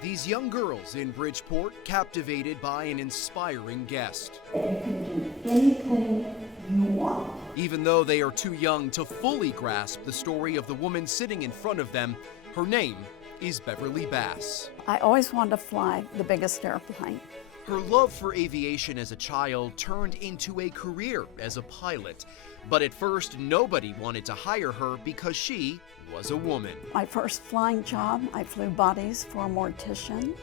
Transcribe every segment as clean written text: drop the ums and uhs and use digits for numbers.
These young girls in Bridgeport captivated by an inspiring guest. You can do anything you want. Even though they are too young to fully grasp the story of the woman sitting in front of them, her name is Beverley Bass. I always wanted to fly the biggest airplane. Her love for aviation as a child turned into a career as a pilot. But at first, nobody wanted to hire her because she was a woman. My first flying job, I flew bodies for a mortician,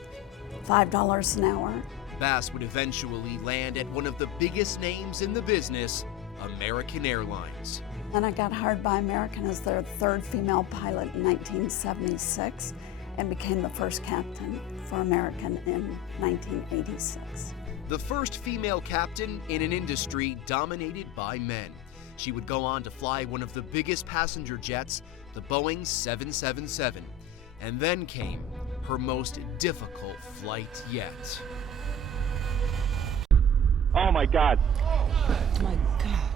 $5 an hour. Bass would eventually land at one of the biggest names in the business, American Airlines. Then I got hired by American as their third female pilot in 1976 and became the first captain for American in 1986. The first female captain in an industry dominated by men. She would go on to fly one of the biggest passenger jets, the Boeing 777. And then came her most difficult flight yet. Oh my God. Oh my God.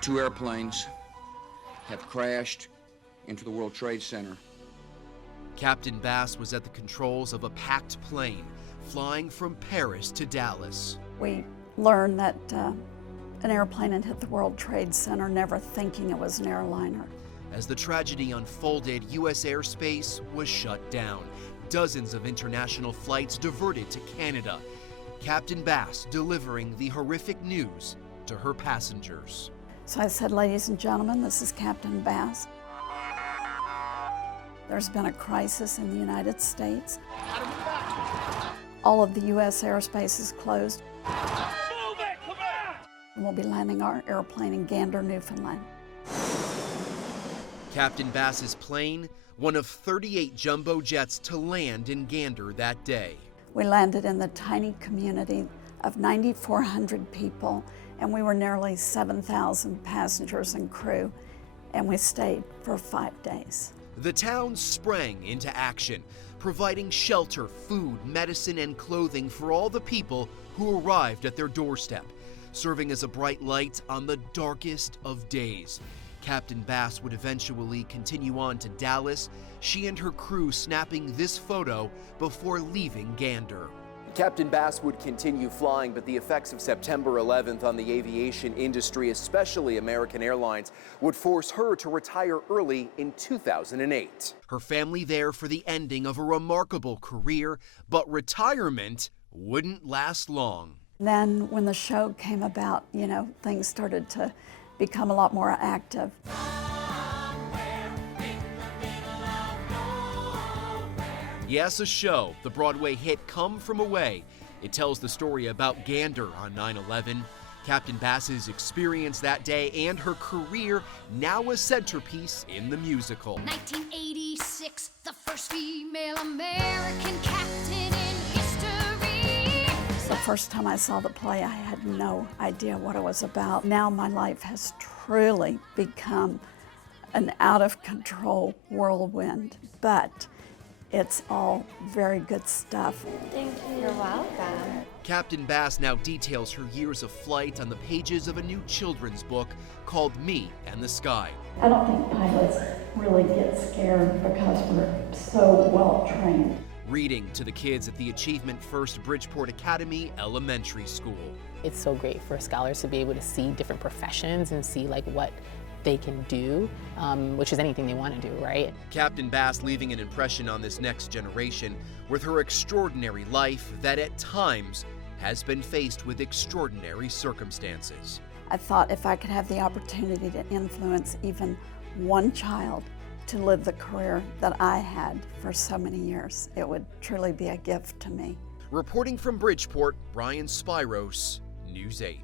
2 airplanes have crashed into the World Trade Center. Captain Bass was at the controls of a packed plane, flying from Paris to Dallas. We learned that an airplane had hit the World Trade Center, never thinking it was an airliner. As the tragedy unfolded, U.S. airspace was shut down. Dozens of international flights diverted to Canada. Captain Bass delivering the horrific news to her passengers. So I said, ladies and gentlemen, this is Captain Bass. There's been a crisis in the United States. All of the U.S. airspace is closed. And we'll be landing our airplane in Gander, Newfoundland. Captain Bass's plane, one of 38 jumbo jets to land in Gander that day. We landed in the tiny community of 9,400 people, and we were nearly 7,000 passengers and crew, and we stayed for 5 days. The town sprang into action, providing shelter, food, medicine, and clothing for all the people who arrived at their doorstep, serving as a bright light on the darkest of days. Captain Bass would eventually continue on to Dallas, she and her crew snapping this photo before leaving Gander. Captain Bass would continue flying, but the effects of September 11th on the aviation industry, especially American Airlines, would force her to retire early in 2008. Her family there for the ending of a remarkable career, but retirement wouldn't last long. Then when the show came about, things started to become a lot more active. Yes, a show, the Broadway hit Come From Away. It tells the story about Gander on 9/11, Captain Bass's experience that day, and her career, now a centerpiece in the musical. 1986, the first female American captain in history. The first time I saw the play, I had no idea what it was about. Now my life has truly become an out-of-control whirlwind, but it's all very good stuff. Thank you. You're welcome. Captain Bass now details her years of flight on the pages of a new children's book called Me and the Sky. I don't think pilots really get scared because we're so well trained. Reading to the kids at the Achievement First Bridgeport Academy Elementary School. It's so great for scholars to be able to see different professions and see what they can do, which is anything they want to do, right? Captain Bass leaving an impression on this next generation with her extraordinary life that at times has been faced with extraordinary circumstances. I thought if I could have the opportunity to influence even one child to live the career that I had for so many years, it would truly be a gift to me. Reporting from Bridgeport, Brian Spiros, News 8.